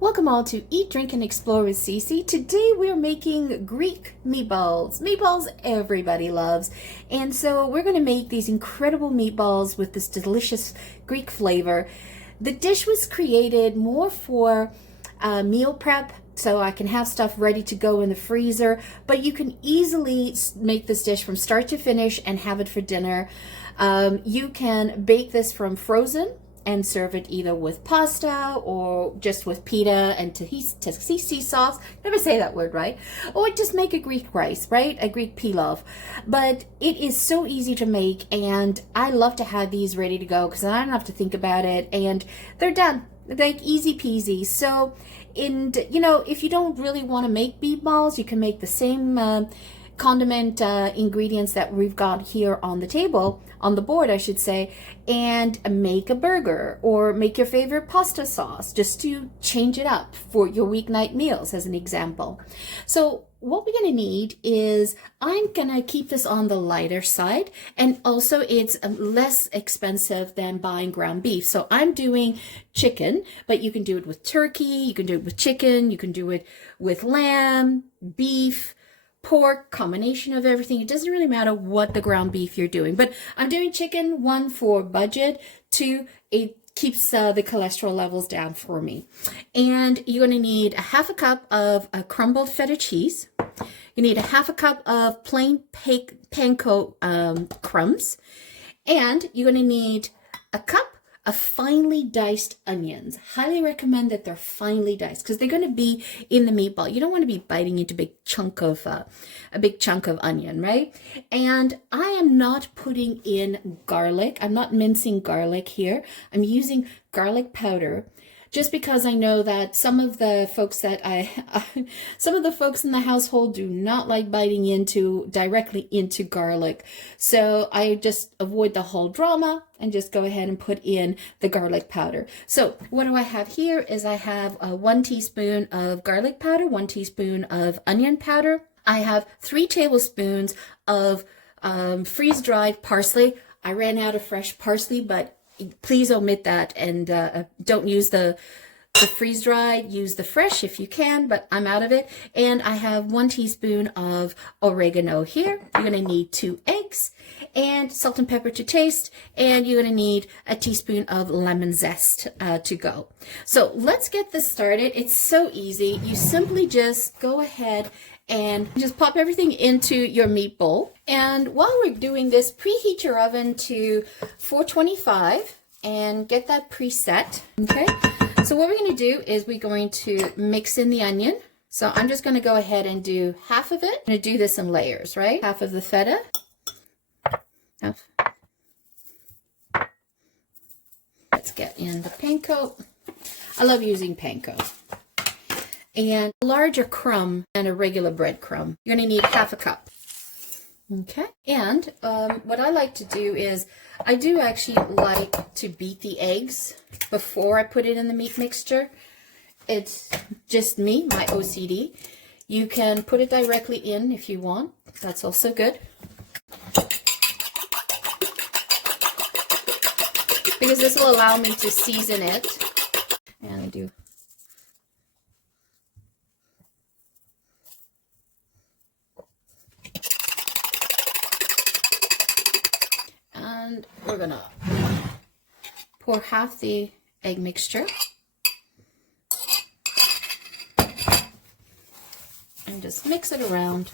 Welcome all to Eat, Drink, and Explore with Cece. Today we're making Greek meatballs. Meatballs everybody loves. And so we're going to make these incredible meatballs with this delicious Greek flavor. The dish was created more for meal prep, so I can have stuff ready to go in the freezer, but you can easily make this dish from start to finish and have it for dinner. You can bake this from frozen and serve it either with pasta or just with pita and tzatziki sauce. Never say that word right. Or just make a Greek rice, right? A Greek pilaf. But it is so easy to make, and I love to have these ready to go because I don't have to think about it, and they're done. Like easy peasy. So, if you don't really want to make meatballs, you can make the same condiment ingredients that we've got here on the table, on the board I should say, and make a burger or make your favorite pasta sauce just to change it up for your weeknight meals as an example. So what we're going to need is, I'm going to keep this on the lighter side, and also it's less expensive than buying ground beef. So I'm doing chicken, but you can do it with turkey, you can do it with chicken, you can do it with lamb, beef, pork, combination of everything. It doesn't really matter what the ground beef you're doing, but I'm doing chicken, one, for budget, two, it keeps the cholesterol levels down for me. And you're going to need a half a cup of crumbled feta cheese. You need a half a cup of plain panko crumbs, and you're going to need a cup of finely diced onions. Highly recommend that they're finely diced because they're going to be in the meatball. You don't want to be biting into a big chunk of onion, right? And I am not putting in garlic. I'm not mincing garlic here. I'm using garlic powder, just because I know that some of the folks in the household do not like biting directly into garlic. So I just avoid the whole drama and just go ahead and put in the garlic powder. So what do I have here is I have 1 teaspoon of garlic powder, 1 teaspoon of onion powder. I have 3 tablespoons of freeze-dried parsley. I ran out of fresh parsley, but please omit that and don't use the freeze-dried. Use the fresh if you can, but I'm out of it. And I have 1 teaspoon of oregano here. You're going to need 2 eggs and salt and pepper to taste. And you're going to need a teaspoon of lemon zest to go. So let's get this started. It's so easy. You simply just go ahead and just pop everything into your meat bowl. And while we're doing this, preheat your oven to 425 and get that preset, okay? So what we're gonna do is we're going to mix in the onion. So I'm just gonna go ahead and do half of it. I'm gonna do this in layers, right? Half of the feta. Half. Let's get in the panko. I love using panko. And a larger crumb than a regular bread crumb. You're going to need half a cup. Okay. And what I like to do is, I do actually like to beat the eggs before I put it in the meat mixture. It's just me, my OCD. You can put it directly in if you want. That's also good. Because this will allow me to season it. And I do. And we're gonna pour half the egg mixture and just mix it around.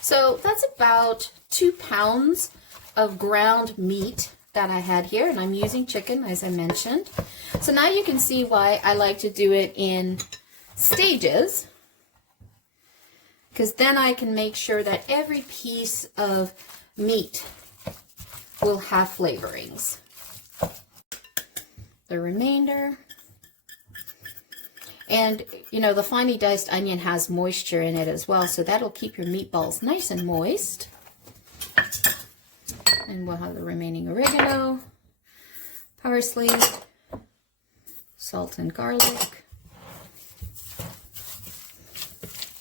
So that's about 2 pounds of ground meat that I had here, and I'm using chicken, as I mentioned. So now you can see why I like to do it in stages, because then I can make sure that every piece of meat will have flavorings. The remainder. And, the finely diced onion has moisture in it as well, so that'll keep your meatballs nice and moist. And we'll have the remaining oregano, parsley, salt and garlic.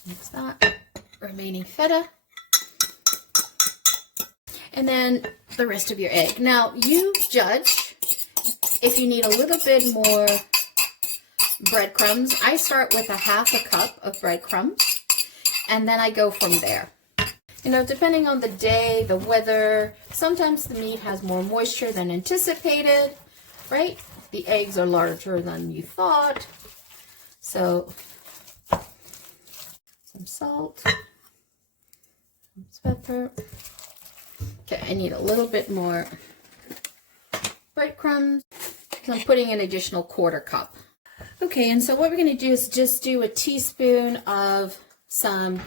Mix that. Remaining feta, and then the rest of your egg. Now you judge if you need a little bit more breadcrumbs, I start with a 1/2 cup of breadcrumbs, and then I go from there. You know, depending on the day, the weather, sometimes the meat has more moisture than anticipated, right? The eggs are larger than you thought. So, some salt, some pepper. Okay, I need a little bit more breadcrumbs. So I'm putting an additional 1/4 cup. Okay, and so what we're going to do is just do a teaspoon of some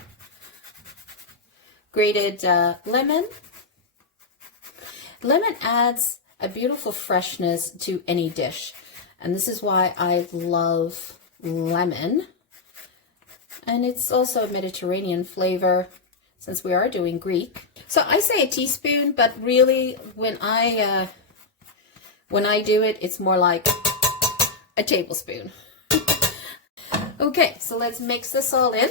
grated lemon. Lemon adds a beautiful freshness to any dish, and this is why I love lemon. And it's also a Mediterranean flavor since we are doing Greek. So I say a teaspoon, but really when I do it, it's more like a tablespoon. Okay, so let's mix this all in.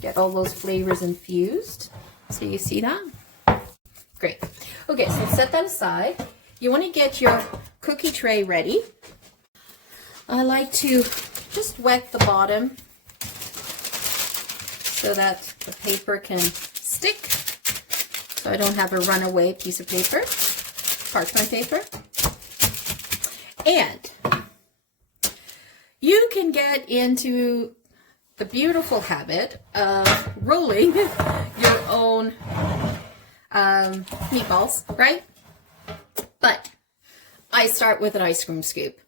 Get all those flavors infused. So you see that? Great. Okay, so set that aside. You want to get your cookie tray ready. I like to just wet the bottom so that the paper can stick, so I don't have a runaway piece of paper, parchment paper. And you can get into the beautiful habit of rolling your own meatballs, right? But I start with an ice cream scoop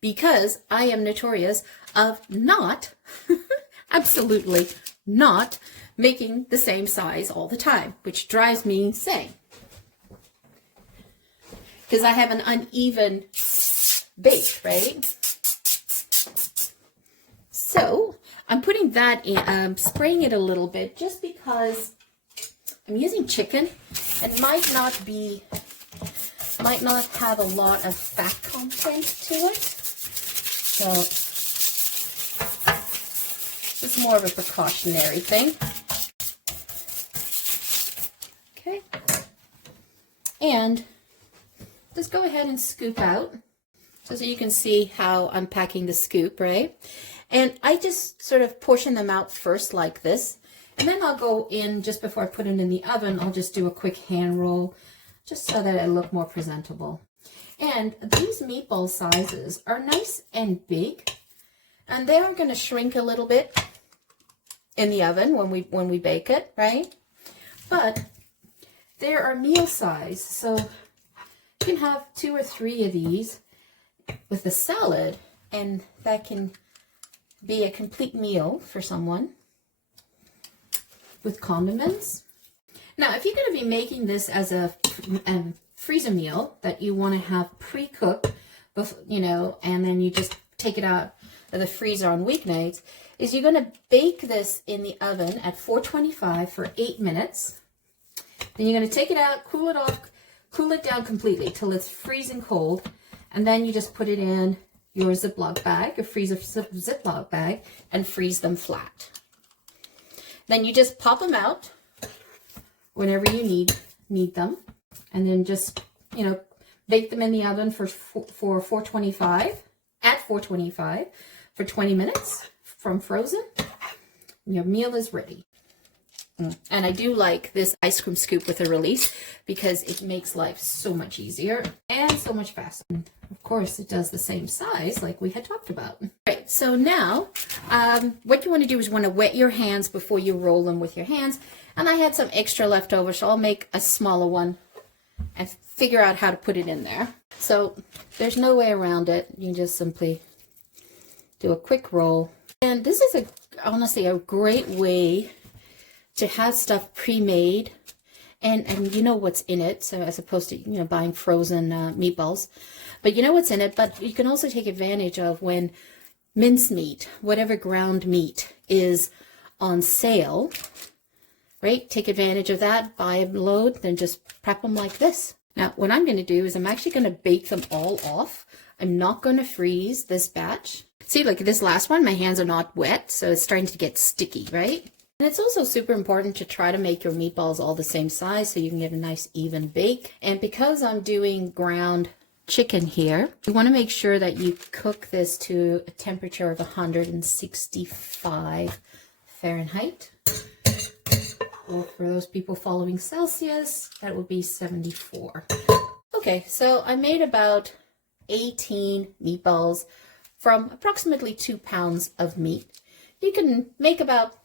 because I am notorious of not, absolutely not, making the same size all the time, which drives me insane. Because I have an uneven bake, right? So I'm putting that in, spraying it a little bit just because I'm using chicken and might not have a lot of fat content to it. So it's more of a precautionary thing. Okay. And just go ahead and scoop out so you can see how I'm packing the scoop, right? And I just sort of portion them out first like this. And then I'll go in just before I put it in the oven. I'll just do a quick hand roll just so that it look more presentable. And these meatball sizes are nice and big. And they are going to shrink a little bit in the oven when we bake it, right? But they are meal size. So you can have 2 or 3 of these with a salad, and that can be a complete meal for someone with condiments. Now, if you're going to be making this as a freezer meal that you want to have pre-cooked, you know, and then you just take it out of the freezer on weeknights, is you're going to bake this in the oven at 425 for 8 minutes. Then you're going to take it out, cool it off, cool it down completely till it's freezing cold, and then you just put it in your Ziploc bag, your freezer Ziploc bag, and freeze them flat. Then you just pop them out whenever you need them, and then just, you know, bake them in the oven for 425 at 425 for 20 minutes from frozen. Your meal is ready. And I do like this ice cream scoop with a release because it makes life so much easier and so much faster. Of course, it does the same size like we had talked about. Right, so now what you want to do is you want to wet your hands before you roll them with your hands. And I had some extra left over, so I'll make a smaller one and figure out how to put it in there. So there's no way around it. You just simply do a quick roll. And this is honestly a great way to have stuff pre-made, and you know what's in it, so as opposed to, you know, buying frozen meatballs, but you know what's in it. But you can also take advantage of when mincemeat, whatever ground meat is on sale, right? Take advantage of that, buy a load, then just prep them like this. Now what I'm going to do is I'm actually going to bake them all off. I'm not going to freeze this batch. See, like this last one, my hands are not wet, so it's starting to get sticky, right? And it's also super important to try to make your meatballs all the same size so you can get a nice even bake. And because I'm doing ground chicken here, you want to make sure that you cook this to a temperature of 165 Fahrenheit. Or for those people following Celsius, that would be 74. Okay, so I made about 18 meatballs from approximately 2 pounds of meat. You can make about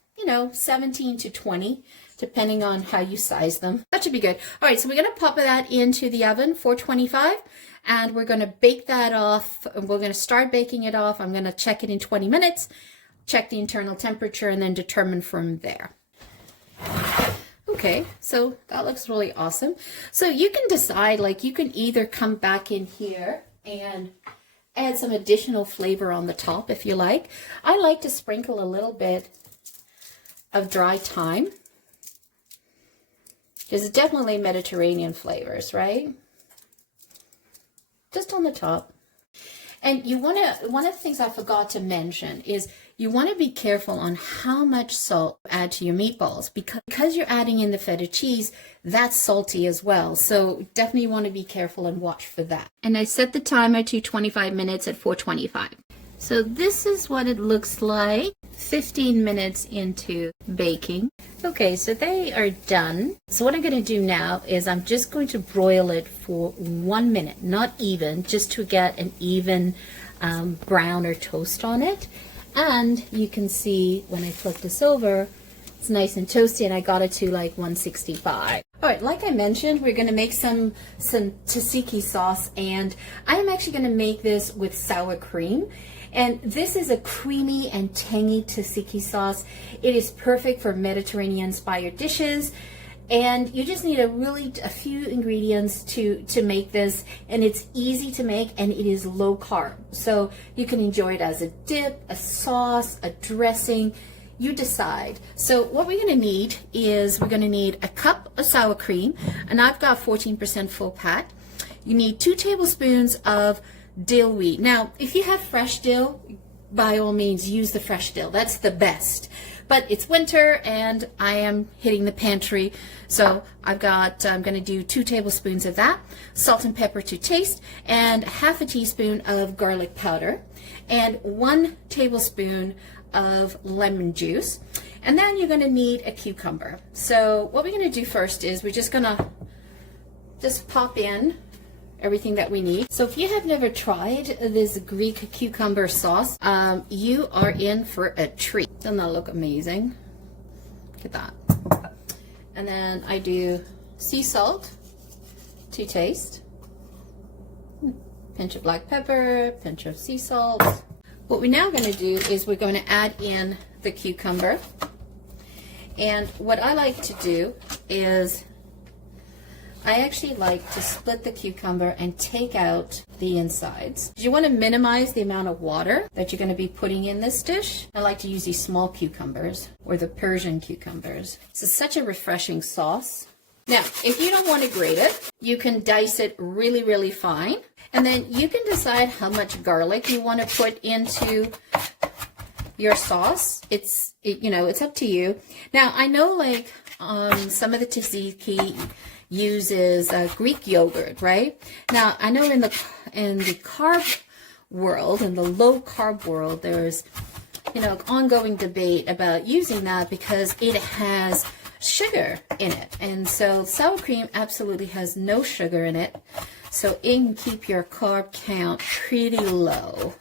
17 to 20, depending on how you size them. That should be good. All right, so we're going to pop that into the oven, 425, and we're going to bake that off. We're going to start baking it off. I'm going to check it in 20 minutes, check the internal temperature, and then determine from there. Okay, so that looks really awesome. So you can decide, like, you can either come back in here and add some additional flavor on the top if you like. I like to sprinkle a little bit of dry thyme, because it's definitely Mediterranean flavors, right? Just on the top. And you want to, one of the things I forgot to mention is you want to be careful on how much salt you add to your meatballs, because you're adding in the feta cheese, that's salty as well. So definitely want to be careful and watch for that. And I set the timer to 25 minutes at 425. So this is what it looks like 15 minutes into baking. Okay, so they are done. So what I'm going to do now is I'm just going to broil it for 1 minute, not even, just to get an even brown or toast on it. And you can see when I flip this over, it's nice and toasty, and I got it to like 165. All right, like I mentioned, we're going to make some tzatziki sauce, and I am actually going to make this with sour cream. And this is a creamy and tangy tzatziki sauce. It is perfect for Mediterranean-inspired dishes. And you just need a few ingredients to make this, and it's easy to make, and it is low carb. So you can enjoy it as a dip, a sauce, a dressing, you decide. So what we're gonna need is we're gonna need a cup of sour cream, and I've got 14% full pack. You need 2 tablespoons of dill wheat. Now, if you have fresh dill, by all means use the fresh dill. That's the best. But it's winter and I am hitting the pantry, so I'm going to do 2 tablespoons of that, salt and pepper to taste, and half a teaspoon of garlic powder, and 1 tablespoon of lemon juice. And then you're going to need a cucumber. So what we're going to do first is we're just going to pop in everything that we need. So if you have never tried this Greek cucumber sauce, you are in for a treat. Doesn't that look amazing? Look at that. And then I do sea salt to taste, pinch of black pepper, pinch of sea salt. What we're now going to do is we're going to add in the cucumber. And what I like to do is I actually like to split the cucumber and take out the insides. You want to minimize the amount of water that you're going to be putting in this dish. I like to use these small cucumbers, or the Persian cucumbers. This is such a refreshing sauce. Now, if you don't want to grate it, you can dice it really, really fine. And then you can decide how much garlic you want to put into your sauce. It's up to you. Now, I know like some of the tzatziki uses Greek yogurt, right? Now, I know in the carb world, in the low carb world, there's ongoing debate about using that because it has sugar in it, and so sour cream absolutely has no sugar in it, so it can keep your carb count pretty low.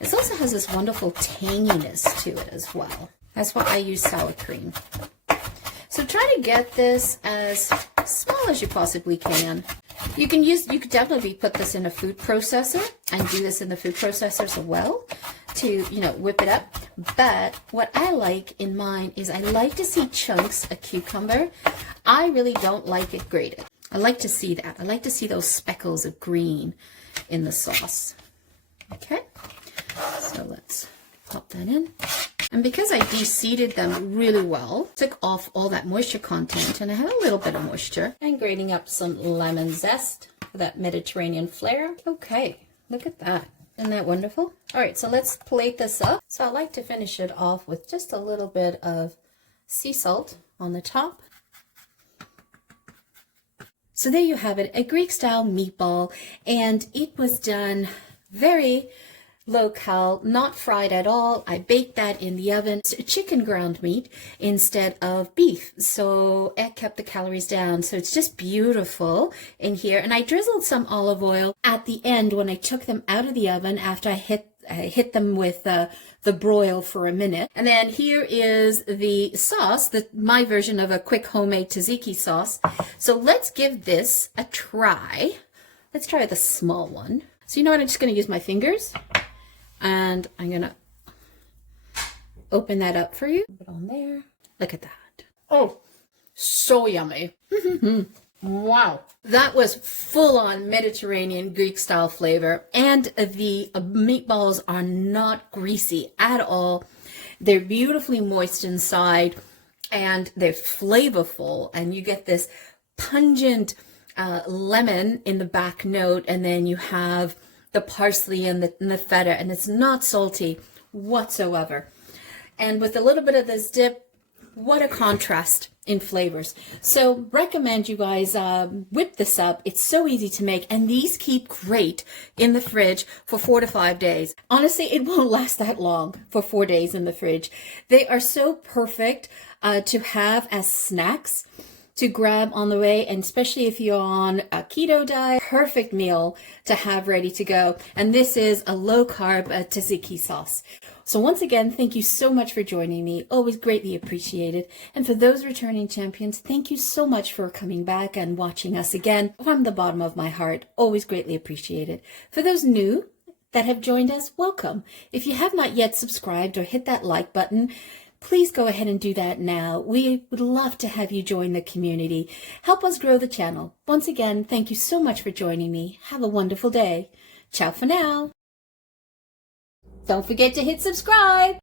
It also has this wonderful tanginess to it as well. That's why I use sour cream. So try to get this as small as you possibly can. You could definitely put this in a food processor and do this in the food processor as well to, whip it up. But what I like in mine is I like to see chunks of cucumber. I really don't like it grated. I like to see that. I like to see those speckles of green in the sauce. Okay, so let's pop that in. And because I de-seeded them really well, took off all that moisture content, and I have a little bit of moisture, and grating up some lemon zest for that Mediterranean flair. Okay, look at that. Isn't that wonderful? All right, so let's plate this up. So I like to finish it off with just a little bit of sea salt on the top. So there you have it, a Greek style meatball, and it was done very low cal, not fried at all. I baked that in the oven. It's chicken ground meat instead of beef, so it kept the calories down. So it's just beautiful in here. And I drizzled some olive oil at the end when I took them out of the oven after I hit them with the broil for a minute. And then here is the sauce, my version of a quick homemade tzatziki sauce. So let's give this a try. Let's try the small one. So you know what, I'm just going to use my fingers and I'm going to open that up for you. Put it on there. Look at that. Oh, so yummy. Wow. That was full-on Mediterranean Greek style flavor, and the meatballs are not greasy at all. They're beautifully moist inside and they're flavorful, and you get this pungent lemon in the back note, and then you have the parsley and the feta, and it's not salty whatsoever. And with a little bit of this dip, what a contrast in flavors. So recommend you guys whip this up. It's so easy to make, and these keep great in the fridge for 4 to 5 days. Honestly, it won't last that long for 4 days in the fridge. They are so perfect to have as snacks to grab on the way, and especially if you're on a keto diet, perfect meal to have ready to go. And this is a low carb tzatziki sauce. So once again, thank you so much for joining me. Always greatly appreciated. And for those returning champions, thank you so much for coming back and watching us again. From the bottom of my heart, always greatly appreciated. For those new that have joined us, welcome. If you have not yet subscribed or hit that like button, please go ahead and do that now. We would love to have you join the community. Help us grow the channel. Once again, thank you so much for joining me. Have a wonderful day. Ciao for now. Don't forget to hit subscribe.